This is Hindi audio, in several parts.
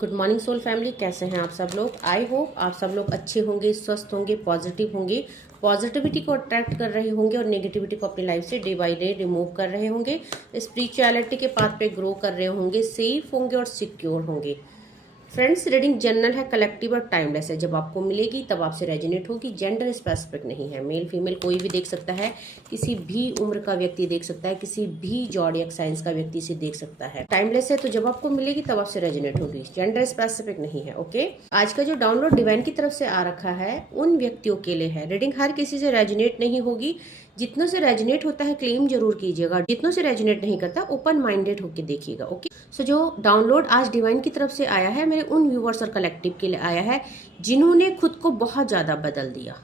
गुड मॉर्निंग सोल फैमिली, कैसे हैं आप सब लोग। आई होप आप सब लोग अच्छे होंगे, स्वस्थ होंगे, पॉजिटिव होंगे, पॉजिटिविटी को अट्रैक्ट कर रहे होंगे और नेगेटिविटी को अपनी लाइफ से डे बाय डे रिमूव कर रहे होंगे, स्पिरिचुअलिटी के पाथ पे ग्रो कर रहे होंगे, सेफ होंगे और सिक्योर होंगे। फ्रेंड्स, रीडिंग जनरल है, कलेक्टिव और टाइमलेस है। जब आपको मिलेगी तब आपसे रेजोनेट होगी। जेंडर स्पेसिफिक नहीं है, मेल फीमेल कोई भी देख सकता है, किसी भी उम्र का व्यक्ति देख सकता है, किसी भी जॉडियक साइंस का व्यक्ति इसे देख सकता है। टाइमलेस है, तो जब आपको मिलेगी तब आपसे रेजोनेट होगी। जेंडर स्पेसिफिक नहीं है। ओके, आज का जो डाउनलोड डिवाइन की तरफ से आ रखा है उन व्यक्तियों के लिए है। रीडिंग हर किसी से रेजोनेट नहीं होगी। जितनों से रेजोनेट होता है क्लेम जरूर कीजिएगा, जितनों से रेजोनेट नहीं करता ओपन माइंडेड होकर देखिएगा। ओके, सो जो डाउनलोड आज डिवाइन की तरफ से आया है मेरे उन व्यूवर्स और कलेक्टिव के लिए आया है जिन्होंने खुद को बहुत ज्यादा बदल दिया।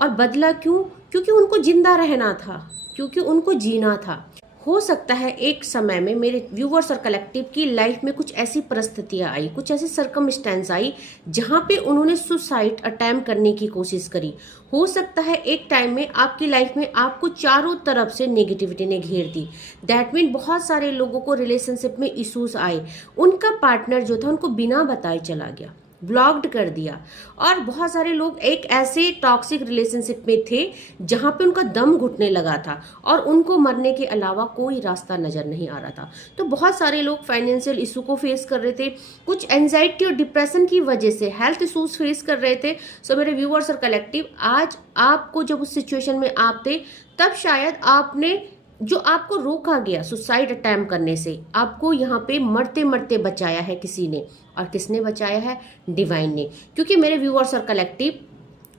और बदला क्यों? क्योंकि उनको जिंदा रहना था, क्योंकि उनको जीना था। हो सकता है एक समय में मेरे व्यूवर्स और कलेक्टिव की लाइफ में कुछ ऐसी परिस्थितियां आई, कुछ ऐसी सर्कमस्टेंस आई जहां पे उन्होंने सुसाइड अटेम्प्ट करने की कोशिश करी। हो सकता है एक टाइम में आपकी लाइफ में आपको चारों तरफ से नेगेटिविटी ने घेर दी। दैट मीन बहुत सारे लोगों को रिलेशनशिप में इश्यूज आए, उनका पार्टनर जो था उनको बिना बताए चला गया, ब्लॉक्ड कर दिया। और बहुत सारे लोग एक ऐसे टॉक्सिक रिलेशनशिप में थे जहां पे उनका दम घुटने लगा था और उनको मरने के अलावा कोई रास्ता नजर नहीं आ रहा था। तो बहुत सारे लोग फाइनेंशियल इशू को फेस कर रहे थे, कुछ एंजाइटी और डिप्रेशन की वजह से हेल्थ इशूज फेस कर रहे थे। सो मेरे व्यूअर्स और कलेक्टिव, आज आपको जब उस सिचुएशन में आप थे तब शायद आपने जो आपको रोका गया सुसाइड अटेम्प्ट करने से, आपको यहाँ पे मरते मरते बचाया है किसी ने। और किसने बचाया है? डिवाइन ने। क्योंकि मेरे व्यूअर्स और कलेक्टिव,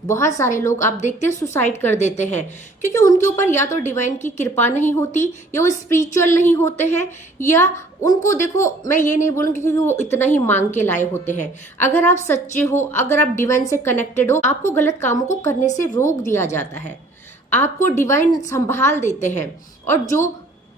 बहुत सारे लोग आप देखते हैं सुसाइड कर देते हैं क्योंकि उनके ऊपर या तो डिवाइन की कृपा नहीं होती, या वो स्पिरिचुअल नहीं होते हैं, या उनको, देखो मैं ये नहीं बोलूंगी क्योंकि वो इतना ही मांग के लाए होते हैं। अगर आप सच्चे हो, अगर आप डिवाइन से कनेक्टेड हो, आपको गलत कामों को करने से रोक दिया जाता है, आपको डिवाइन संभाल देते हैं। और जो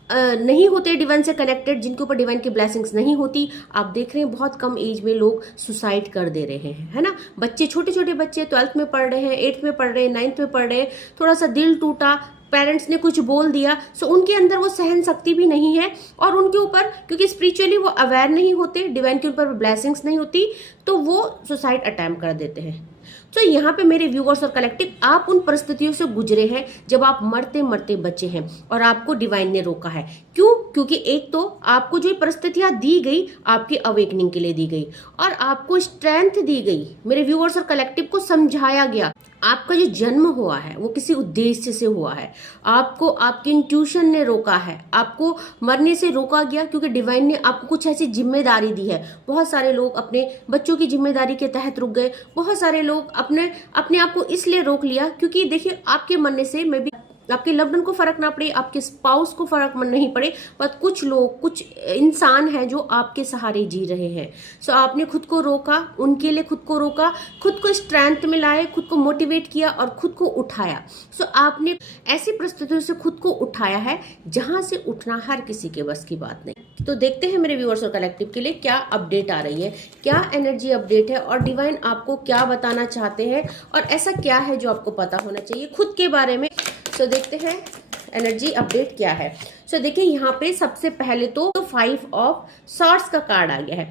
नहीं होते डिवाइन से कनेक्टेड, जिनके ऊपर डिवाइन की ब्लेसिंग्स नहीं होती, आप देख रहे हैं बहुत कम एज में लोग सुसाइड कर दे रहे हैं, है ना। बच्चे, छोटे छोटे बच्चे 12th में पढ़ रहे हैं, 8th में पढ़ रहे हैं, 9th में पढ़ रहे हैं, थोड़ा सा दिल टूटा, पेरेंट्स ने कुछ बोल दिया, सो उनके अंदर वो सहन शक्ति भी नहीं है और उनके ऊपर, क्योंकि स्पिरिचुअली वो अवेयर नहीं होते, डिवाइन के ऊपर ब्लेसिंग्स नहीं होती, तो वो सुसाइड अटेम्प्ट कर देते हैं। तो यहाँ पे मेरे व्यूअर्स और कलेक्टिव, आप उन परिस्थितियों से गुजरे हैं जब आप मरते मरते बचे हैं और आपको डिवाइन ने रोका है। क्यों? क्योंकि एक तो आपको जो परिस्थितियां दी गई आपकी अवेकनिंग के लिए दी गई और आपको स्ट्रेंथ दी गई। मेरे व्यूअर्स और कलेक्टिव को समझाया गया आपका जो जन्म हुआ है वो किसी उद्देश्य से हुआ है। आपको आपकी इंट्यूशन ने रोका है, आपको मरने से रोका गया क्योंकि डिवाइन ने आपको कुछ ऐसी जिम्मेदारी दी है। बहुत सारे लोग अपने बच्चों की जिम्मेदारी के तहत रुक गए, बहुत सारे लोग अपने आप को इसलिए रोक लिया क्योंकि देखिए आपके मरने से मे बी आपके लव्ड वन को फर्क ना पड़े, आपके स्पाउस को फर्क नहीं पड़े, पर कुछ लोग, कुछ इंसान हैं जो आपके सहारे जी रहे हैं। सो आपने खुद को रोका, उनके लिए खुद को रोका, खुद को स्ट्रेंथ में लाए, खुद को मोटिवेट किया और खुद को उठाया। सो आपने ऐसी परिस्थितियों से खुद को उठाया है जहां से उठना हर किसी के बस की बात नहीं। तो देखते हैं मेरे व्यूअर्स और कलेक्टिव के लिए क्या अपडेट आ रही है, क्या एनर्जी अपडेट है और डिवाइन आपको क्या बताना चाहते हैं और ऐसा क्या है जो आपको पता होना चाहिए खुद के बारे में। सो देखते हैं एनर्जी अपडेट क्या है। सो देखिए यहाँ पे सबसे पहले तो 5 ऑफ सॉर्ड्स का कार्ड आ गया है।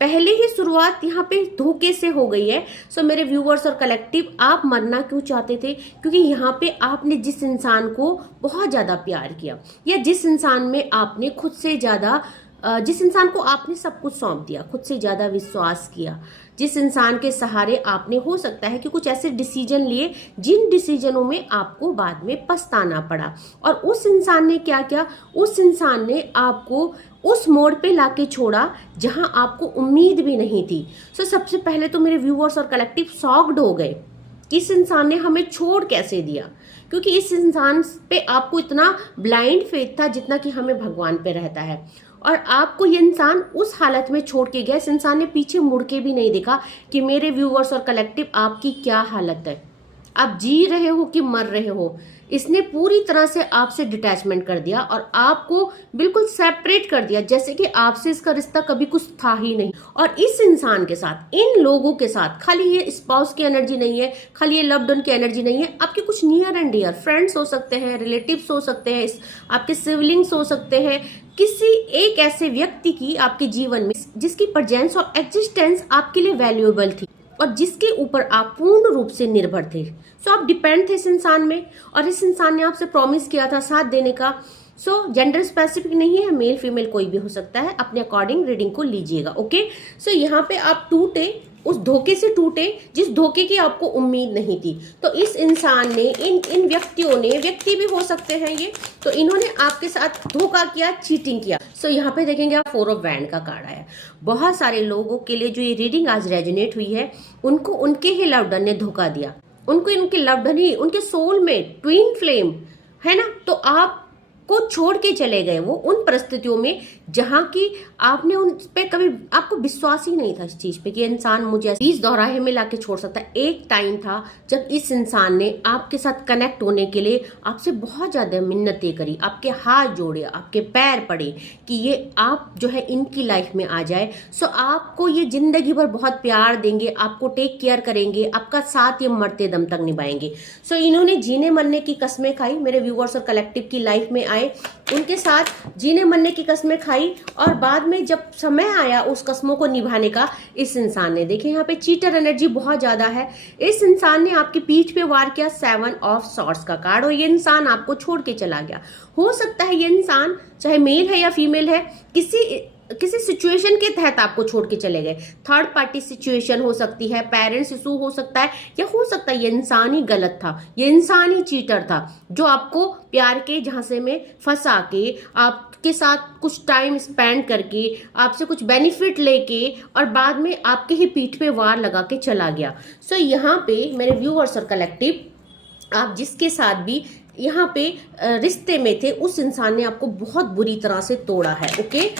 पहले ही शुरुआत यहाँ पे धोखे से हो गई है। सो मेरे व्यूअर्स और कलेक्टिव, आप मरना क्यों चाहते थे? क्योंकि यहाँ पे आपने जिस इंसान को बहुत ज्यादा प्यार किया, या जिस इंसान में आपने खुद से ज्यादा, जिस इंसान को आपने सब कुछ सौंप दिया, खुद से ज्यादा विश्वास किया, जिस इंसान के सहारे आपने, हो सकता है कि कुछ ऐसे डिसीजन लिए जिन डिसीजनों में आपको बाद में पछताना पड़ा। और उस इंसान ने क्या किया? उस इंसान ने आपको उस मोड़ पे लाके छोड़ा जहां आपको उम्मीद भी नहीं थी। सो सबसे पहले तो मेरे व्यूअर्स और कलेक्टिव शॉक्ड हो गए कि इस इंसान ने हमें छोड़ कैसे दिया, क्योंकि इस इंसान पे आपको इतना ब्लाइंड फेथ था जितना कि हमें भगवान पे रहता है। और आपको ये इंसान उस हालत में छोड़ के गया, इस इंसान ने पीछे मुड़ के भी नहीं देखा कि मेरे व्यूअर्स और कलेक्टिव आपकी क्या हालत है, आप जी रहे हो कि मर रहे हो। इसने पूरी तरह से आपसे डिटैचमेंट कर दिया और आपको बिल्कुल सेपरेट कर दिया, जैसे कि आपसे इसका रिश्ता कभी कुछ था ही नहीं। और इस इंसान के साथ, इन लोगों के साथ, खाली ये स्पाउस की एनर्जी नहीं है, खाली ये लव्ड वन की एनर्जी नहीं है, आपके कुछ नियर एंड डियर फ्रेंड्स हो सकते हैं, रिलेटिव्स हो सकते हैं, आपके सिबलिंग्स हो सकते हैं, किसी एक ऐसे व्यक्ति की आपके जीवन में जिसकी प्रेजेंस और एग्जिस्टेंस आपके लिए वैल्यूएबल थी और जिसके ऊपर आप पूर्ण रूप से निर्भर थे। सो आप डिपेंड थे इस इंसान में और इस इंसान ने आपसे प्रॉमिस किया था साथ देने का। सो जेंडर स्पेसिफिक नहीं है, मेल फीमेल कोई भी हो सकता है, अपने अकॉर्डिंग रीडिंग को लीजिएगा। ओके, सो यहाँ पे आप टूटे, उस धोखे से टूटे जिस धोखे की आपको उम्मीद नहीं थी। तो इस इंसान ने, इन व्यक्तियों ने, व्यक्ति भी हो सकते हैं ये, तो इन्होंने आपके साथ धोखा किया, चीटिंग किया। सो यहाँ पे देखेंगे आप 4 ऑफ वैंड का कार्ड आया। बहुत सारे लोगों के लिए जो ये रीडिंग आज रेजोनेट हुई है, उनको उनके ही लव्ड ने धोखा दिया, उनको इनके लव्ड ही, उनके सोल में ट्विन फ्लेम है ना, तो आप को छोड़ के चले गए वो उन परिस्थितियों में जहां की आपने उन पे कभी, आपको विश्वास ही नहीं था इस चीज पे कि इंसान मुझे इस दोराहे में लाके छोड़ सकता है। एक टाइम था जब इस इंसान ने आपके साथ कनेक्ट होने के लिए आपसे बहुत ज्यादा मिन्नतें करी, आपके हाथ जोड़े, आपके पैर पड़े कि ये आप जो है इनकी लाइफ में आ जाए। सो आपको ये जिंदगी भर बहुत प्यार देंगे, आपको टेक केयर करेंगे, आपका साथ ये मरते दम तक निभाएंगे। सो इन्होंने जीने मरने की कस्में खाई, मेरे व्यूअर्स और कलेक्टिव की लाइफ में आए, उनके साथ जीने मरने की कस्में खाई और बाद में जब समय आया उस कस्मों को निभाने का, इस इंसान ने, देखिए यहाँ पे चीटर एनर्जी बहुत ज्यादा है, इस इंसान ने आपकी पीठ पे वार किया 7 ऑफ सॉर्ड्स का कार्ड और ये इंसान आपको छोड़ के चला गया। हो सकता है ये इंसान चाहे मेल है या फीमेल है, किसी सिचुएशन के तहत आपको छोड़ के चले गए। थर्ड पार्टी सिचुएशन हो सकती है, पेरेंट्स इशू हो सकता है, या हो सकता है ये इंसान ही गलत था, ये इंसान ही चीटर था जो आपको प्यार के झांसे में फंसा के, आपके साथ कुछ टाइम स्पेंड करके, आपसे कुछ बेनिफिट लेके और बाद में आपके ही पीठ पे वार लगा के चला गया। सो यहाँ पे मेरे व्यूअर्स और कलेक्टिव, आप जिसके साथ भी यहाँ पे रिश्ते में थे, उस इंसान ने आपको बहुत बुरी तरह से तोड़ा है। ओके,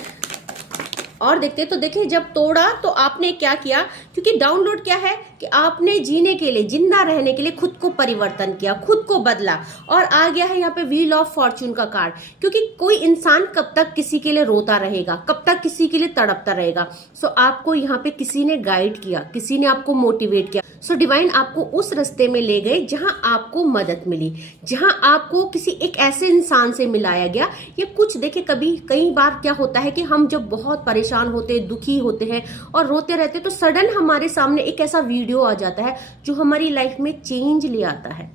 और देखते तो देखिए जब तोड़ा तो आपने क्या किया, क्योंकि डाउनलोड क्या है कि आपने जीने के लिए, जिंदा रहने के लिए खुद को परिवर्तन किया, खुद को बदला और आ गया है यहाँ पे व्हील ऑफ फॉर्च्यून का कार्ड। क्योंकि कोई इंसान कब तक किसी के लिए रोता रहेगा, कब तक किसी के लिए तड़पता रहेगा। सो आपको यहाँ पे किसी ने गाइड किया, किसी ने आपको मोटिवेट किया। सो डिवाइन आपको उस रास्ते में ले गए जहां आपको मदद मिली, जहां आपको किसी एक ऐसे इंसान से मिलाया गया। ये कुछ देखिए, कई बार क्या होता है कि हम जब बहुत परेशान होते, दुखी होते हैं और रोते रहते, तो सडन हमारे सामने एक ऐसा वीडियो आ जाता है जो हमारी लाइफ में चेंज ले आता है,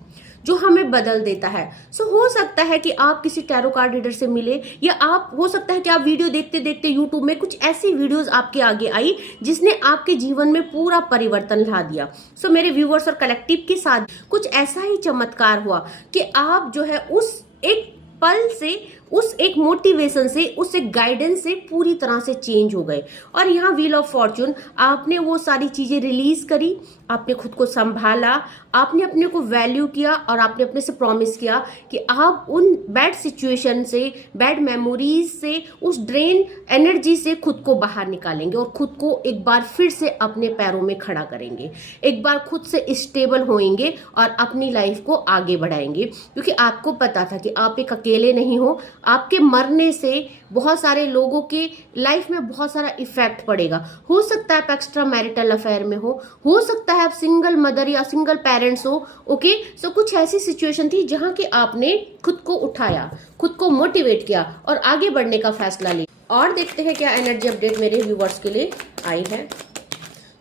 जो हमें बदल देता है। सो हो सकता है कि आप किसी टैरो कार्ड रीडर से मिले, या आप, हो सकता है कि आप वीडियो देखते देखते यूट्यूब में कुछ ऐसी वीडियोस आपके आगे आई जिसने आपके जीवन में पूरा परिवर्तन ला दिया। सो मेरे व्यूअर्स और कलेक्टिव के साथ कुछ ऐसा ही चमत्कार हुआ कि आप जो है उस एक पल से, उस एक मोटिवेशन से, उस एक गाइडेंस से पूरी तरह से चेंज हो गए। और यहाँ व्हील ऑफ फॉर्च्यून, आपने वो सारी चीजें रिलीज करी, आपने खुद को संभाला, आपने अपने को वैल्यू किया और आपने अपने से प्रॉमिस किया कि आप उन बैड सिचुएशन से, बैड मेमोरीज से, उस ड्रेन एनर्जी से खुद को बाहर निकालेंगे और खुद को एक बार फिर से अपने पैरों में खड़ा करेंगे, एक बार खुद से स्टेबल होएंगे और अपनी लाइफ को आगे बढ़ाएंगे। क्योंकि आपको पता था कि आप एक अकेले नहीं हो, आपके मरने से बहुत सारे लोगों के लाइफ में बहुत सारा इफेक्ट पड़ेगा। हो सकता है आप एक्स्ट्रा मैरिटल अफेयर में हो सकता है आप सिंगल मदर या सिंगल पेरेंट्स हो। ओके, सो कुछ ऐसी सिचुएशन थी जहां कि आपने खुद को उठाया, खुद को मोटिवेट किया और आगे बढ़ने का फैसला लिया। और देखते हैं क्या एनर्जी अपडेट मेरे व्यूवर्स के लिए आई है।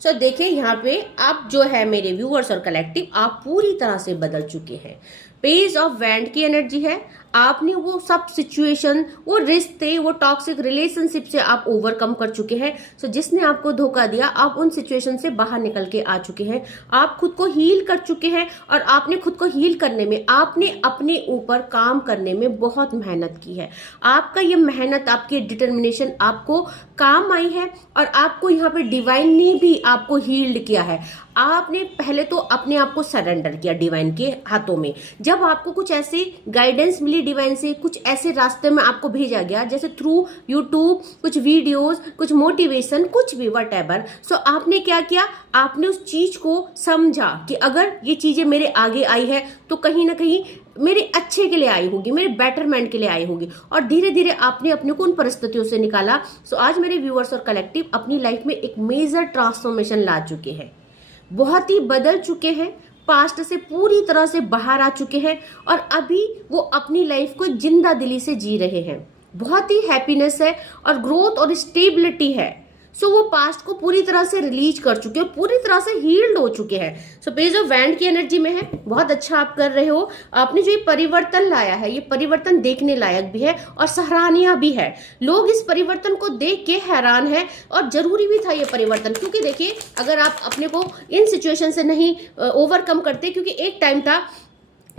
सो देखिए यहाँ पे आप जो है मेरे व्यूअर्स और कलेक्टिव, आप पूरी तरह से बदल चुके हैं। पेज ऑफ वैंड की एनर्जी है, आपने वो सब सिचुएशन, वो रिश्ते, वो टॉक्सिक रिलेशनशिप से आप ओवरकम कर चुके हैं। सो जिसने आपको धोखा दिया, आप उन सिचुएशन से बाहर निकल के आ चुके हैं, आप खुद को हील कर चुके हैं और आपने खुद को हील करने में, आपने अपने ऊपर काम करने में बहुत मेहनत की है। आपका ये मेहनत, आपकी डिटर्मिनेशन आपको काम आई है और आपको यहाँ पे डिवाइन ने भी आपको हील्ड किया है। आपने पहले तो अपने आप को सरेंडर किया डिवाइन के हाथों में। जब आपको कुछ ऐसी गाइडेंस मिली डिवाइन से, कुछ ऐसे रास्ते में आपको भेजा गया, जैसे थ्रू यूट्यूब, कुछ वीडियोस, कुछ मोटिवेशन, कुछ भी व्हाटएवर, सो आपने क्या किया, आपने उस चीज को समझा कि अगर ये चीजें मेरे आगे आई है तो कहीं ना कहीं मेरे अच्छे के लिए आई होगी, मेरे बेटरमेंट के लिए आई होगी, और धीरे धीरे आपने अपने को उन परिस्थितियों से निकाला। सो आज मेरे व्यूअर्स और कलेक्टिव अपनी लाइफ में एक मेजर ट्रांसफॉर्मेशन ला चुके हैं, बहुत ही बदल चुके हैं, पास्ट से पूरी तरह से बाहर आ चुके हैं और अभी वो अपनी लाइफ को जिंदा दिली से जी रहे हैं। बहुत ही हैप्पीनेस है और ग्रोथ और स्टेबिलिटी है। सो वो पास्ट को पूरी तरह से रिलीज कर चुके हो, पूरी तरह से हील्ड हो चुके हैं। सो पेज ऑफ वैंड की एनर्जी में है, बहुत अच्छा आप कर रहे हो। आपने जो ये परिवर्तन लाया है, ये परिवर्तन देखने लायक भी है और सराहनीय भी है। लोग इस परिवर्तन को देख के हैरान है और जरूरी भी था ये परिवर्तन, क्योंकि देखिए अगर आप अपने को इन सिचुएशन से नहीं ओवरकम करते, क्योंकि एक टाइम था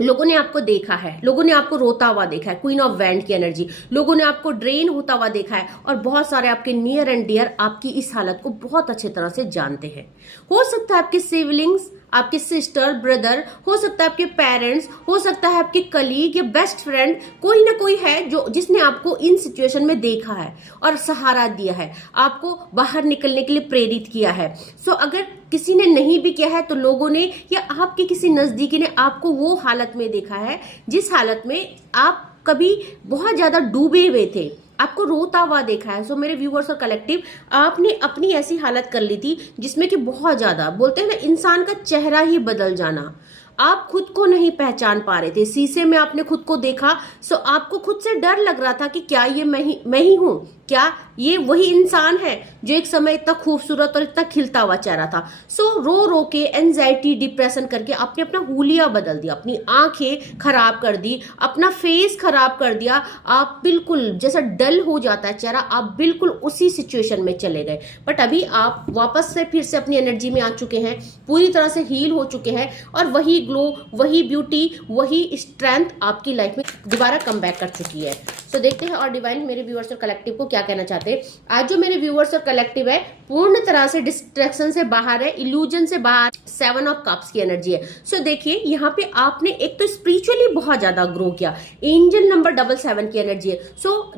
लोगों ने आपको देखा है, लोगों ने आपको रोता हुआ देखा है, क्वीन ऑफ वैंड की एनर्जी, लोगों ने आपको ड्रेन होता हुआ देखा है और बहुत सारे आपके नियर एंड डियर आपकी इस हालत को बहुत अच्छे तरह से जानते हैं। हो सकता है आपके सिबलिंग्स, आपके सिस्टर ब्रदर, हो सकता है आपके पेरेंट्स, हो सकता है आपके कलीग या बेस्ट फ्रेंड, कोई ना कोई है जो जिसने आपको इन सिचुएशन में देखा है और सहारा दिया है, आपको बाहर निकलने के लिए प्रेरित किया है। सो अगर किसी ने नहीं भी किया है तो लोगों ने या आपके किसी नजदीकी ने आपको वो हालत में देखा है जिस हालत में आप कभी बहुत ज्यादा डूबे हुए थे, आपको रोता हुआ देखा है। सो मेरे व्यूअर्स और कलेक्टिव, आपने अपनी ऐसी हालत कर ली थी जिसमें कि बहुत ज्यादा, बोलते हैं ना, इंसान का चेहरा ही बदल जाना। आप खुद को नहीं पहचान पा रहे थे, शीशे में आपने खुद को देखा। सो आपको खुद से डर लग रहा था कि क्या ये मैं ही हूं, क्या ये वही इंसान है जो एक समय इतना खूबसूरत और इतना खिलता हुआ चेहरा था। सो रो रो के एंजाइटी डिप्रेशन करके आपने अपना हुलिया बदल दिया, अपनी आंखें खराब कर दी, अपना फेस खराब कर दिया। आप बिल्कुल जैसा डल हो जाता है चेहरा, आप बिल्कुल उसी सिचुएशन में चले गए। बट अभी आप वापस से फिर से अपनी एनर्जी में आ चुके हैं, पूरी तरह से हील हो चुके हैं और वही ग्लो, वही ब्यूटी, वही स्ट्रेंथ आपकी लाइफ में दोबारा कम बैक कर चुकी है। तो देखते हैं और डिवाइन मेरे व्यूअर्स और कलेक्टिव को क्या कहना चाहते हैं। आज जो मेरे व्यूअर्स और कलेक्टिव है पूर्ण तरह से डिस्ट्रैक्शन से बाहर है, इल्यूजन से बाहर, 7 ऑफ कप्स की एनर्जी है। सो देखिए यहाँ पे आपने एक तो स्पिरिचुअली बहुत ज्यादा ग्रो किया, एंजल नंबर 77 की एनर्जी है। सो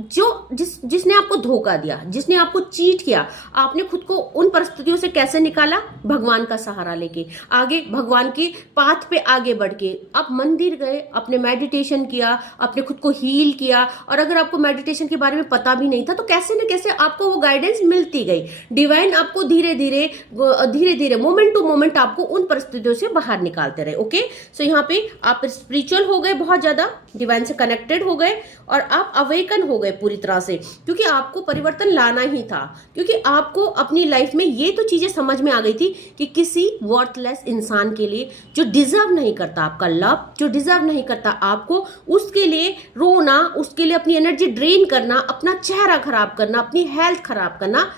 जिसने आपको धोखा दिया, जिसने आपको चीट किया, आपने खुद को उन परिस्थितियों से कैसे निकाला? भगवान का सहारा लेके, आगे भगवान के पाथ पे आगे बढ़ के आप मंदिर गए, अपने मेडिटेशन किया, अपने खुद को हील किया। और अगर आपको मेडिटेशन के बारे में पता भी नहीं था तो कैसे न कैसे आपको वो गाइडेंस मिलती गई। डिवाइन आपको धीरे धीरे मोमेंट टू मोमेंट आपको उन परिस्थितियों से बाहर निकालते रहे। ओके, सो यहाँ पे आप स्पिरिचुअल हो गए, बहुत ज्यादा डिवाइन से कनेक्टेड हो गए और आप अवेकन हो गए पूरी तरह से, क्योंकि आपको परिवर्तन लाना ही था। क्योंकि आपको अपनी लाइफ में ये तो चीजें समझ में आ गई थी कि किसी वर्थलेस इंसान के लिए जो डिजर्व नहीं करता आपका लव, जो डिजर्व नहीं करता आपको, उसके लिए रोना, उसके लिए अपनी एनर्जी ड्रेन करना, अपना चेहरा खराब करना, अपनी हेल्थ खराब करना,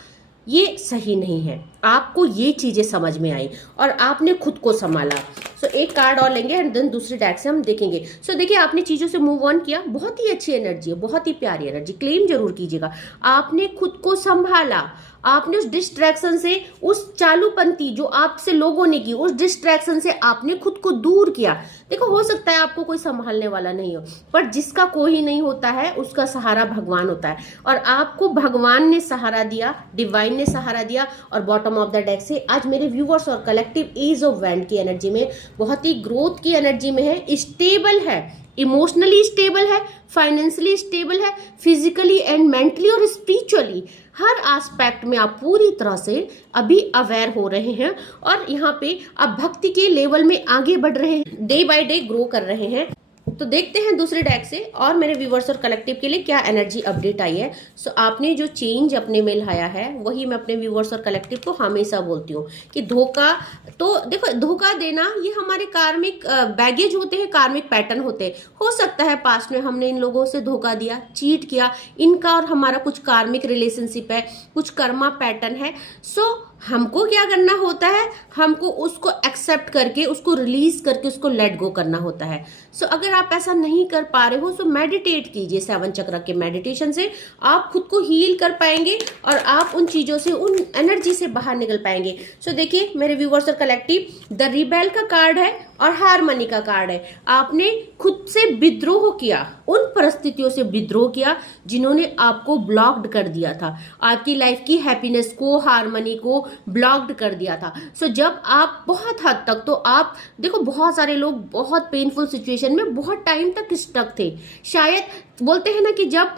ये सही नहीं है। आपको ये चीजें समझ में आई और आपने खुद को संभाला। सो एक कार्ड और लेंगे एंड देन दूसरी डेक से हम देखेंगे। सो देखिए आपने चीजों से मूव ऑन किया, बहुत ही अच्छी एनर्जी है, बहुत ही प्यारी एनर्जी, क्लेम जरूर कीजिएगा। आपने खुद को संभाला, आपने उस डिस्ट्रैक्शन से, उस चालूपंथी जो आपसे लोगों ने की, उस डिस्ट्रैक्शन से आपने खुद को दूर किया। देखो हो सकता है आपको कोई संभालने वाला नहीं हो, पर जिसका कोई नहीं होता है उसका सहारा भगवान होता है और आपको भगवान ने सहारा दिया, डिवाइन ने सहारा दिया। और बॉटम ऑफ द डेक से आज मेरे व्यूअर्स और कलेक्टिव एज ऑफ वैंड की एनर्जी में, बहुत ही ग्रोथ की एनर्जी में है, स्टेबल है, इमोशनली स्टेबल है, फाइनेंशियली स्टेबल है, फिजिकली एंड मेंटली और स्पिरिचुअली हर एस्पेक्ट में आप पूरी तरह से अभी अवेयर हो रहे हैं और यहाँ पे आप भक्ति के लेवल में आगे बढ़ रहे हैं, डे बाय डे ग्रो कर रहे हैं। तो देखते हैं दूसरे डेक से और मेरे व्यूवर्स और कलेक्टिव के लिए क्या एनर्जी अपडेट आई है। सो आपने जो चेंज अपने में लाया है वही मैं अपने व्यूवर्स और कलेक्टिव को हमेशा बोलती हूँ कि धोखा, तो देखो धोखा देना ये हमारे कार्मिक बैगेज होते हैं, कार्मिक पैटर्न होते हैं। हो सकता है पास्ट में हमने इन लोगों से धोखा दिया, चीट किया, इनका और हमारा कुछ कार्मिक रिलेशनशिप है, कुछ कर्मा पैटर्न है। सो हमको क्या करना होता है, हमको उसको एक्सेप्ट करके, उसको रिलीज करके, उसको लेट गो करना होता है। सो अगर आप ऐसा नहीं कर पा रहे हो सो मेडिटेट कीजिए, 7 चक्र के मेडिटेशन से आप खुद को हील कर पाएंगे और आप उन चीजों से, उन एनर्जी से बाहर निकल पाएंगे। सो देखिए मेरे व्यूवर्स और कलेक्टिव, द रिबेल का कार्ड है और हारमनी का कार्ड है। आपने खुद से विद्रोह किया, उन परिस्थितियों से विद्रोह किया जिन्होंने आपको ब्लॉक्ड कर दिया था, आपकी लाइफ की हैप्पीनेस को, हारमनी को ब्लॉक्ड कर दिया था। सो जब आप बहुत हद तक, तो आप देखो बहुत सारे लोग बहुत पेनफुल सिचुएशन में बहुत टाइम तक स्टक थे। शायद बोलते हैं ना कि जब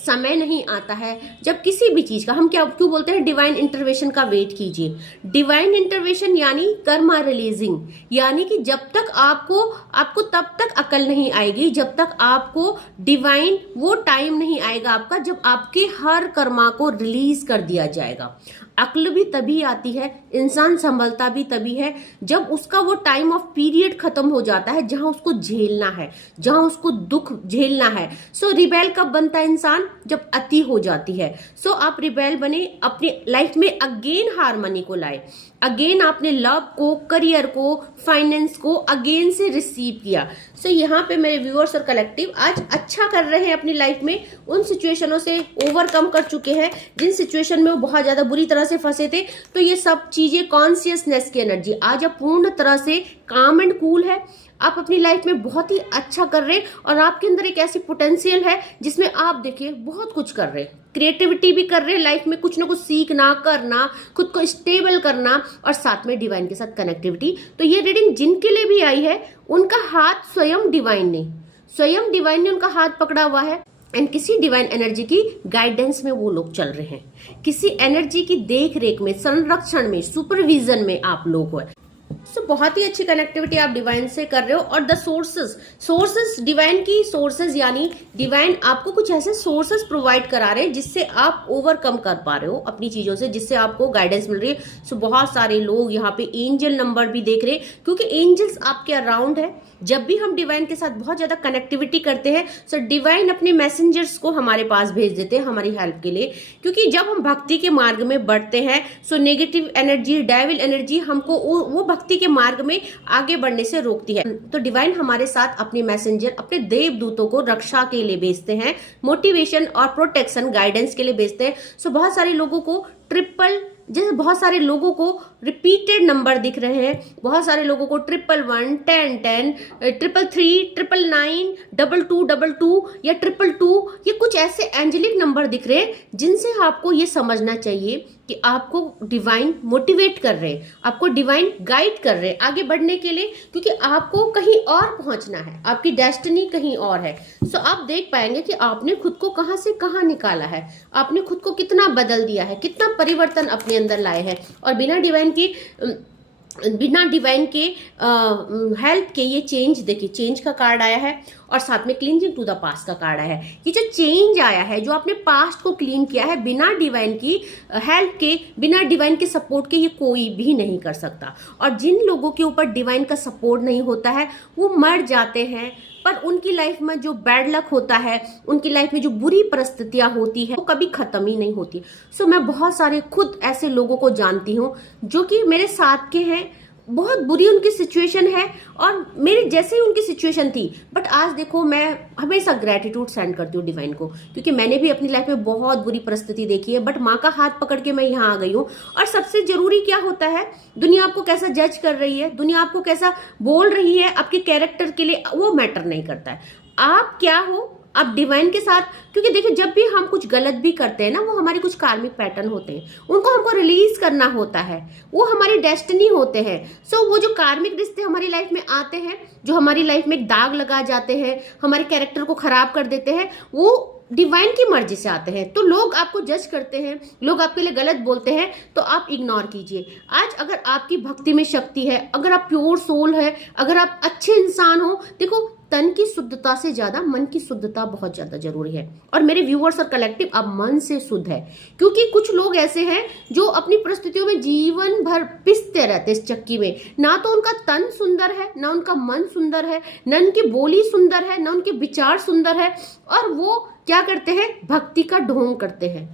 समय नहीं आता है जब किसी भी चीज का, हम क्या क्यों बोलते हैं डिवाइन इंटरवेंशन का वेट कीजिए। डिवाइन इंटरवेंशन यानी कर्मा रिलीजिंग, यानी कि जब तक आपको तब तक अकल नहीं आएगी जब तक आपको डिवाइन वो टाइम नहीं आएगा आपका जब आपके हर कर्मा को रिलीज कर दिया जाएगा। अक्ल भी तभी आती है, इंसान संभलता भी तभी है जब उसका वो टाइम ऑफ पीरियड खत्म हो जाता है जहां उसको झेलना है, जहां उसको दुख झेलना है। सो रिबेल कब बनता है इंसान? जब अति हो जाती है। सो आप रिबेल बने, अपनी लाइफ में अगेन हार्मनी को लाए, अगेन आपने लव को, करियर को, फाइनेंस को अगेन से रिसीव किया। सो यहाँ पे मेरे व्यूअर्स और कलेक्टिव आज अच्छा कर रहे हैं अपनी लाइफ में, उन सिचुएशनों से ओवरकम कर चुके हैं जिन सिचुएशन में वो बहुत ज्यादा बुरी तरह से फंसे थे। तो ये सब चीजें कॉन्शियसनेस की एनर्जी, आज आप पूर्ण तरह से काम एंड कूल है, आप अपनी लाइफ में बहुत ही अच्छा कर रहे हैं और आपके अंदर एक ऐसी पोटेंशियल है जिसमें आप देखिए बहुत कुछ कर रहे हैं, क्रिएटिविटी भी कर रहे हैं, लाइफ में कुछ ना कुछ सीखना, करना, खुद को स्टेबल करना और साथ में डिवाइन के साथ कनेक्टिविटी। तो ये रीडिंग जिनके लिए भी आई है उनका हाथ स्वयं डिवाइन ने उनका हाथ पकड़ा हुआ है एंड किसी डिवाइन एनर्जी की गाइडेंस में वो लोग चल रहे हैं, किसी एनर्जी की देख रेख में, संरक्षण में, सुपरविजन में आप लोग हो। सो बहुत ही अच्छी कनेक्टिविटी आप डिवाइन से कर रहे हो। और द सोर्सेस डिवाइन की सोर्सेस, यानी डिवाइन आपको कुछ ऐसे सोर्सेस प्रोवाइड करा रहे हैं जिससे आप ओवरकम कर पा रहे हो अपनी चीजों से, जिससे आपको गाइडेंस मिल रही है। सो बहुत सारे लोग यहाँ पे एंजल नंबर भी देख रहे हैं क्योंकि एंजल्स आपके अराउंड है। जब भी हम डिवाइन के साथ बहुत ज्यादा कनेक्टिविटी करते हैं सो डिवाइन अपने मैसेंजर्स को हमारे पास भेज देते हैं हमारी हेल्प के लिए, क्योंकि जब हम भक्ति के मार्ग में बढ़ते हैं so negative energy, devil energy हमको वो भक्ति के मार्ग में आगे बढ़ने से रोकती है। तो डिवाइन हमारे साथ अपने मैसेंजर, अपने देवदूतों को रक्षा के लिए भेजते हैं, मोटिवेशन और प्रोटेक्शन, गाइडेंस के लिए भेजते हैं। सो बहुत सारे लोगों को जैसे बहुत सारे लोगों को रिपीटेड नंबर दिख रहे हैं, बहुत सारे लोगों को 111, 1010, 333, 999, 2222 या 222, ये कुछ ऐसे एंजेलिक नंबर दिख रहे हैं जिनसे आपको ये समझना चाहिए कि आपको डिवाइन मोटिवेट कर रहे हैं, आपको डिवाइन गाइड कर रहे हैं आगे बढ़ने के लिए, क्योंकि आपको कहीं और पहुंचना है, आपकी डेस्टिनी कहीं और है। सो आप देख पाएंगे कि आपने खुद को कहां से कहां निकाला है, आपने खुद को कितना बदल दिया है, कितना परिवर्तन अपने अंदर लाए हैं। और बिना डिवाइन के हेल्प के ये चेंज, देखिए चेंज का कार्ड आया है और साथ में क्लींजिंग टू द पास्ट का कार्ड आया है। ये जो चेंज आया है, जो आपने पास्ट को क्लीन किया है, बिना डिवाइन की हेल्प के, बिना डिवाइन के सपोर्ट के ये कोई भी नहीं कर सकता। और जिन लोगों के ऊपर डिवाइन का सपोर्ट नहीं होता है वो मर जाते हैं, पर उनकी लाइफ में जो बैड लक होता है, उनकी लाइफ में जो बुरी परिस्थितियां होती है वो कभी खत्म ही नहीं होती। सो मैं बहुत सारे खुद ऐसे लोगों को जानती हूँ जो कि मेरे साथ के हैं, बहुत बुरी उनकी सिचुएशन है और मेरे जैसे ही उनकी सिचुएशन थी, बट आज देखो मैं हमेशा ग्रेटिट्यूड सेंड करती हूँ डिवाइन को, क्योंकि मैंने भी अपनी लाइफ में बहुत बुरी परिस्थिति देखी है, बट माँ का हाथ पकड़ के मैं यहाँ आ गई हूँ। और सबसे जरूरी क्या होता है, दुनिया आपको कैसा जज कर रही है, दुनिया आपको कैसा बोल रही है आपके कैरेक्टर के लिए, वो मैटर नहीं करता है। आप क्या हो, आप डिवाइन के साथ, क्योंकि देखिए जब भी हम कुछ गलत भी करते हैं ना, वो हमारे कुछ कार्मिक पैटर्न होते हैं, उनको हमको रिलीज करना होता है, वो हमारी डेस्टिनी होते हैं। सो वो जो कार्मिक रिश्ते हमारी लाइफ में आते हैं, जो हमारी लाइफ में एक दाग लगा जाते हैं, हमारे कैरेक्टर को खराब कर देते हैं, वो डिवाइन की मर्जी से आते हैं। तो लोग आपको जज करते हैं, लोग आपके लिए गलत बोलते हैं, तो आप इग्नोर कीजिए। आज अगर आपकी भक्ति में शक्ति है, अगर आप प्योर सोल है, अगर आप अच्छे इंसान हो, देखो तन की शुद्धता से ज्यादा मन की शुद्धता बहुत ज्यादा जरूरी है। और मेरे व्यूअर्स और कलेक्टिव, अब मन से शुद्ध है, क्योंकि कुछ लोग ऐसे हैं जो अपनी परिस्थितियों में जीवन भर पिसते रहते इस चक्की में, ना तो उनका तन सुंदर है, ना उनका मन सुंदर है, ना उनकी बोली सुंदर है, ना उनके विचार सुंदर है, और वो क्या करते हैं, भक्ति का ढोंग करते हैं।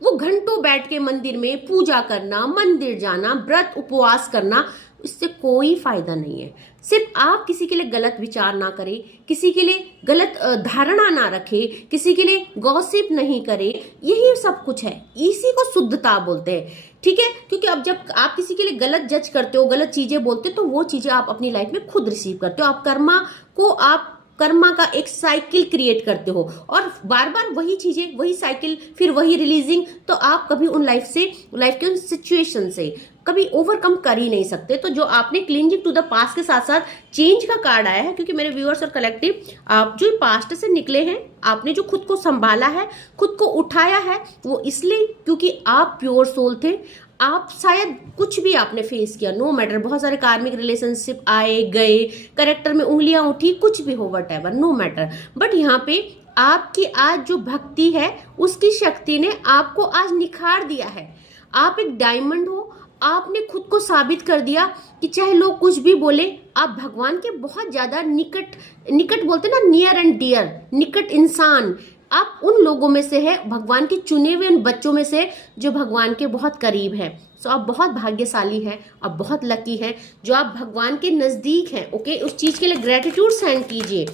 वो घंटों बैठ के मंदिर में पूजा करना, मंदिर जाना, व्रत उपवास करना, इससे कोई फायदा नहीं है। सिर्फ आप किसी के लिए गलत विचार ना करें, किसी के लिए गलत धारणा ना रखें, किसी के लिए गॉसिप नहीं करें, यही सब कुछ है, इसी को शुद्धता बोलते हैं। ठीक है, क्योंकि अब जब आप किसी के लिए गलत जज करते हो, गलत चीजें बोलते हो, तो वो चीजें आप अपनी लाइफ में खुद रिसीव करते हो। आप कर्मा को आप कर्मा का एक साइकिल क्रिएट करते हो और बार बार वही चीजें, वही साइकिल, फिर वही रिलीजिंग, तो आप कभी उन लाइफ के उन सिचुएशन से कभी ओवरकम कर ही नहीं सकते। तो जो आपने क्लिंजिंग टू द पास्ट के साथ साथ चेंज का कार्ड आया है, क्योंकि मेरे व्यूअर्स और कलेक्टिव, आप जो पास्ट से निकले हैं, आपने जो खुद को संभाला है, खुद को उठाया है, वो इसलिए क्योंकि आप प्योर सोल थे। आप शायद कुछ भी आपने फेस किया, नो मैटर, बहुत सारे कार्मिक रिलेशनशिप आए गए, कैरेक्टर में उंगलियां उठी, कुछ भी हो, whatever, no matter, but यहाँ पे आपकी आज जो भक्ति है उसकी शक्ति ने आपको आज निखार दिया है। आप एक डायमंड हो, आपने खुद को साबित कर दिया कि चाहे लोग कुछ भी बोले, आप भगवान के बहुत ज्यादा निकट बोलते ना, नियर एंड डियर, निकट इंसान, आप उन लोगों में से है, भगवान के चुने हुए उन बच्चों में से जो भगवान के बहुत करीब है। सो आप बहुत भाग्यशाली हैं, आप बहुत लकी हैं जो आप भगवान के नजदीक हैं। ओके, उस चीज के लिए ग्रेटिट्यूड सेंड कीजिए।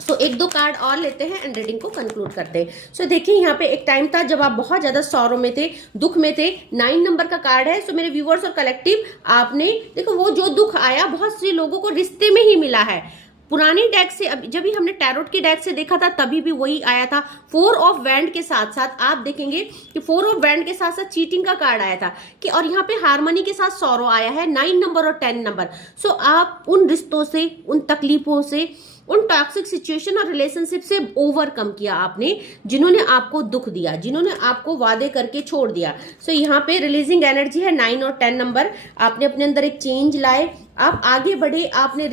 सो एक दो कार्ड और लेते हैं एंड रीडिंग को कंक्लूड करते हैं। सो देखिए, यहाँ पे एक टाइम था जब आप बहुत ज्यादा सौरों में थे, दुख में थे। 9 नंबर का कार्ड है। सो मेरे व्यूअर्स और कलेक्टिव, आपने देखो वो जो दुख आया बहुत से लोगों को रिश्ते में ही मिला है। पुरानी डेक से, अब जब भी हमने टैरोट की डेक से देखा था तभी भी वही आया था। 4 ऑफ वैंड के साथ साथ आप देखेंगे कि 4 ऑफ वैंड के साथ साथ चीटिंग का कार्ड आया था कि, और यहाँ पे हार्मनी के साथ सौरो आया है, 9 नंबर और 10 नंबर। सो आप उन रिश्तों से, उन तकलीफों से, उन टॉक्सिक सिचुएशन और रिलेशनशिप से ओवरकम किया आपने, जिन्होंने आपको दुख दिया, जिन्होंने आपको वादे करके छोड़ दिया। सो यहाँ पे रिलीजिंग एनर्जी है 9 और 10 नंबर। आपने अपने अंदर एक चेंज लाए, आप आगे बढ़े, आपने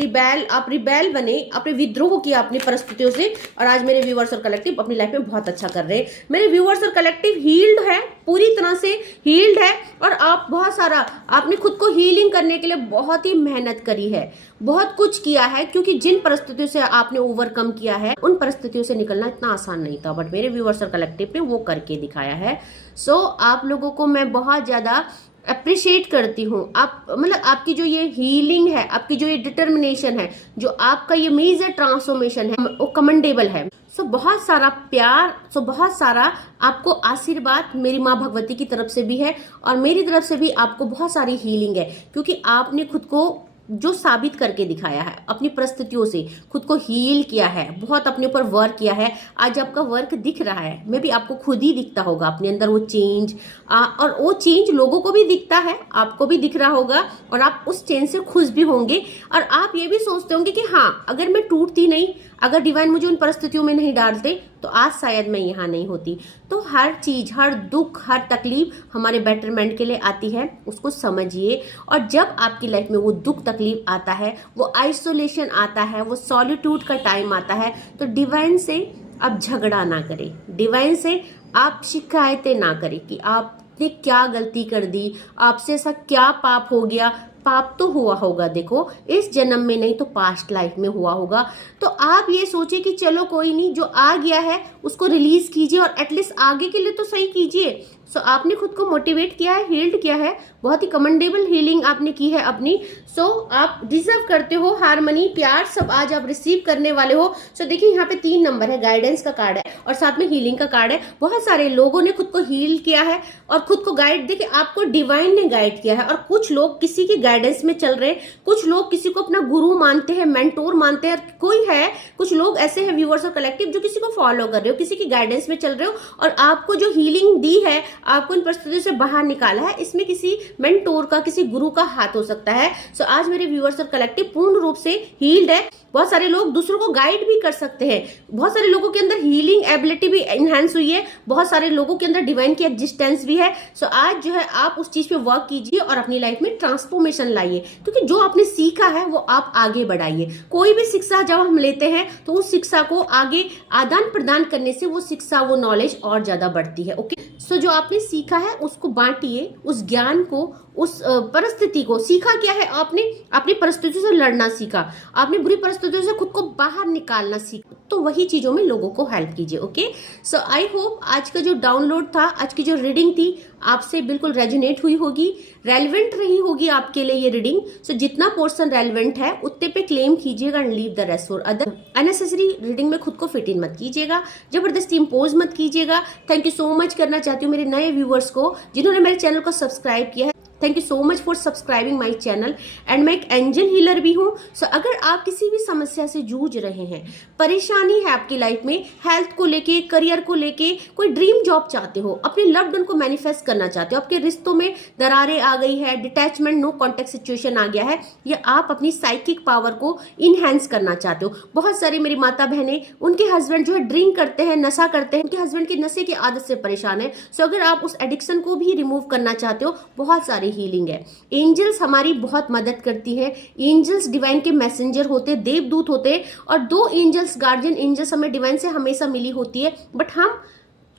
आप रिबेल बने, आपने विद्रोह किया अपनी परिस्थितियों से, और आज मेरे व्यूअर्स और कलेक्टिव अपनी लाइफ में बहुत अच्छा कर रहे हैं। मेरे व्यूअर्स और कलेक्टिव हील्ड है, पूरी तरह से हील्ड है, और आप बहुत सारा, आपने खुद को हीलिंग करने के लिए बहुत ही मेहनत करी है, बहुत कुछ किया है, क्योंकि जिन परिस्थितियों से आपने ओवरकम किया है उन परिस्थितियों से निकलना इतना आसान नहीं था, बट मेरे व्यूअर्स और कलेक्टिव ने वो करके दिखाया है। सो आप लोगों को मैं बहुत ज्यादा अप्रिशिएट करती हूँ। आप मतलब आपकी जो ये हीलिंग है, आपकी जो ये डिटर्मिनेशन है, जो आपका ये मेजर ट्रांसफॉर्मेशन है, वो कमेंडेबल है। सो बहुत सारा प्यार, सो बहुत सारा आपको आशीर्वाद मेरी माँ भगवती की तरफ से भी है, और मेरी तरफ से भी आपको बहुत सारी हीलिंग है, क्योंकि आपने खुद को जो साबित करके दिखाया है, अपनी परिस्थितियों से खुद को हील किया है, बहुत अपने ऊपर वर्क किया है। आज आपका वर्क दिख रहा है, मे भी आपको खुद ही दिखता होगा अपने अंदर वो चेंज, और वो चेंज लोगों को भी दिखता है, आपको भी दिख रहा होगा, और आप उस चेंज से खुश भी होंगे। और आप ये भी सोचते होंगे कि हाँ, अगर मैं टूटती नहीं, अगर डिवाइन मुझे उन परिस्थितियों में नहीं डालते तो आज शायद मैं यहाँ नहीं होती। तो हर चीज, हर दुख, हर तकलीफ हमारे बेटरमेंट के लिए आती है, उसको समझिए। और जब आपकी लाइफ में वो दुख तकलीफ आता है, वो आइसोलेशन आता है, वो सॉलिट्यूड का टाइम आता है, तो डिवाइन से आप झगड़ा ना करें, डिवाइन से आप शिकायतें ना करें कि आपने क्या गलती कर दी, आपसे ऐसा क्या पाप हो गया। पाप तो हुआ होगा, देखो इस जन्म में नहीं तो पास्ट लाइफ में हुआ होगा। तो आप ये सोचिए कि चलो कोई नहीं, जो आ गया है उसको रिलीज कीजिए, और एटलीस्ट आगे के लिए तो सही कीजिए। सो आपने खुद को मोटिवेट किया है, हील्ड किया है, बहुत ही कमेंडेबल हीलिंग आपने की है अपनी। सो आप डिजर्व करते हो हार्मनी, प्यार सब आज आप रिसीव करने वाले हो। सो देखिए, यहाँ पे 3 नंबर है, गाइडेंस का कार्ड है और साथ में हीलिंग का कार्ड है। बहुत सारे लोगों ने खुद को हील किया है और खुद को गाइड, देखिए आपको डिवाइन ने गाइड किया है, और कुछ लोग किसी की गाइडेंस में चल रहे हैं, कुछ लोग किसी को अपना गुरु मानते हैं, मेंटोर मानते हैं, कोई है कुछ लोग ऐसे हैं व्यूअर्स और कलेक्टिव जो किसी को फॉलो कर रहे हो, किसी की गाइडेंस में चल रहे हो, और आपको जो हीलिंग दी है, आपको इन परिस्थितियों से बाहर निकाला है, इसमें किसी मेंटोर का, किसी गुरु का हाथ हो सकता है। सो आज मेरे व्यूअर्स और कलेक्टिव पूर्ण रूप से हील्ड है। बहुत सारे लोग दूसरों को गाइड भी कर सकते हैं, बहुत सारे लोगों के अंदर हीलिंग एबिलिटी भी एनहांस हुई है, बहुत सारे लोगों के अंदर डिवाइन की एग्जिस्टेंस भी है। सो आज जो है आप उस चीज पे वर्क कीजिए और अपनी लाइफ में ट्रांसफॉर्मेशन लाइए, क्योंकि जो आपने सीखा है वो आप आगे बढ़ाइए। कोई भी शिक्षा जब हम लेते हैं तो उस शिक्षा को आगे आदान प्रदान करने से वो शिक्षा, वो नॉलेज और ज्यादा बढ़ती है। ओके, सो जो आपने सीखा है उसको बांटिए, उस ज्ञान को, उस परिस्थिति को। सीखा क्या है आपने? अपनी परिस्थितियों से लड़ना सीखा, आपने बुरी परिस्थितियों से खुद को बाहर निकालना सीखा, तो वही चीजों में लोगों को हेल्प कीजिए। ओके, सो आई होप आज का जो डाउनलोड था, आज की जो रीडिंग थी, आपसे बिल्कुल रेजोनेट हुई होगी, रेलेवेंट रही होगी आपके लिए ये रीडिंग। सो जितना पोर्शन रेलेवेंट है उतने पे क्लेम कीजिएगा and leave the rest for other. Unnecessary reading में खुद को फिट इन मत कीजिएगा, जबरदस्ती इंपोज मत कीजिएगा। थैंक यू सो मच करना चाहती हूँ मेरे नए व्यूअर्स को जिन्होंने मेरे चैनल को सब्सक्राइब किया है। Thank you so much for subscribing my channel. And मैं एक एंजल हीलर भी हूँ। सो अगर आप किसी भी समस्या से जूझ रहे हैं, परेशानी है आपकी लाइफ में, हेल्थ को लेके, करियर को लेके, कोई ड्रीम जॉब चाहते हो, अपने लव्ड वन को मैनिफेस्ट करना चाहते हो, आपके रिश्तों में दरारें आ गई है, डिटैचमेंट, नो कॉन्टेक्ट सिचुएशन आ गया है, या आप अपनी साइकिक पावर को इनहेंस करना चाहते हो। बहुत सारी मेरी माता बहनें, उनके हस्बैंड जो है ड्रिंक करते हैं, नशा करते हैं, उनके हस्बैंड की नशे की आदत से परेशान है। सो अगर आप उस एडिक्शन को भी रिमूव करना चाहते हो, बहुत सारी हीलिंग है। एंजल्स हमारी बहुत मदद करती है। एंजल्स डिवाइन के मैसेंजर होते, देवदूत होते, और 2 एंजल्स, गार्जियन एंजल्स हमें डिवाइन से हमेशा मिली होती है। बट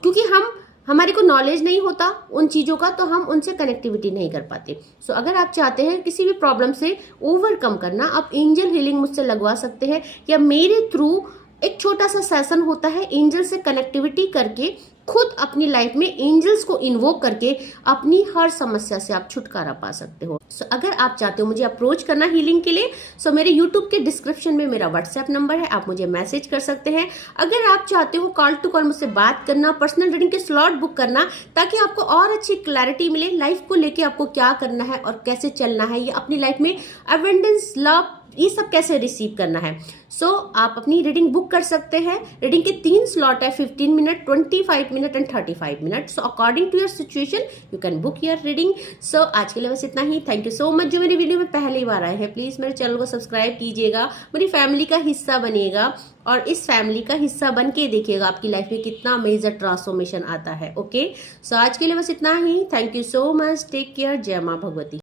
क्योंकि हमारे को नॉलेज नहीं होता उन चीज़ों का, तो हम उनसे कनेक्टिविटी नहीं कर पाते। सो अगर आप चाहते हैं किसी भी प्रॉब्लम से ओवरकम करना, आप एंजल हीलिंग मुझसे लगवा सकते हैं, या मेरे थ्रू एक छोटा सा सेशन होता है, एंजल से कनेक्टिविटी करके खुद अपनी लाइफ में एंजल्स को इन्वोक करके अपनी हर समस्या से आप छुटकारा पा सकते हो। सो अगर आप चाहते हो मुझे अप्रोच करना हीलिंग के लिए, सो मेरे यूट्यूब के डिस्क्रिप्शन में मेरा व्हाट्सएप नंबर है, आप मुझे मैसेज कर सकते हैं। अगर आप चाहते हो कॉल टू कॉल मुझसे बात करना, पर्सनल रीडिंग के स्लॉट बुक करना, ताकि आपको और अच्छी क्लैरिटी मिले लाइफ को लेके, आपको क्या करना है और कैसे चलना है, या अपनी लाइफ में अबंडेंस, लव, ये सब कैसे रिसीव करना है। सो आप अपनी रीडिंग बुक कर सकते हैं। रीडिंग के 3 स्लॉट है, 15 minute, 25 minute and 35 minute. So according to your situation you can book your reading. So आज के लिए बस इतना ही। Thank you so much. जो मेरी वीडियो में पहली बार आए हैं, प्लीज मेरे चैनल को सब्सक्राइब कीजिएगा, मेरी फैमिली का हिस्सा बनिएगा, और इस फैमिली का हिस्सा बन के देखिएगा आपकी लाइफ में कितना मेजर ट्रांसफॉर्मेशन आता है। ओके, सो आज के लिए बस इतना ही। Thank you so much. Take care. जय माँ भगवती।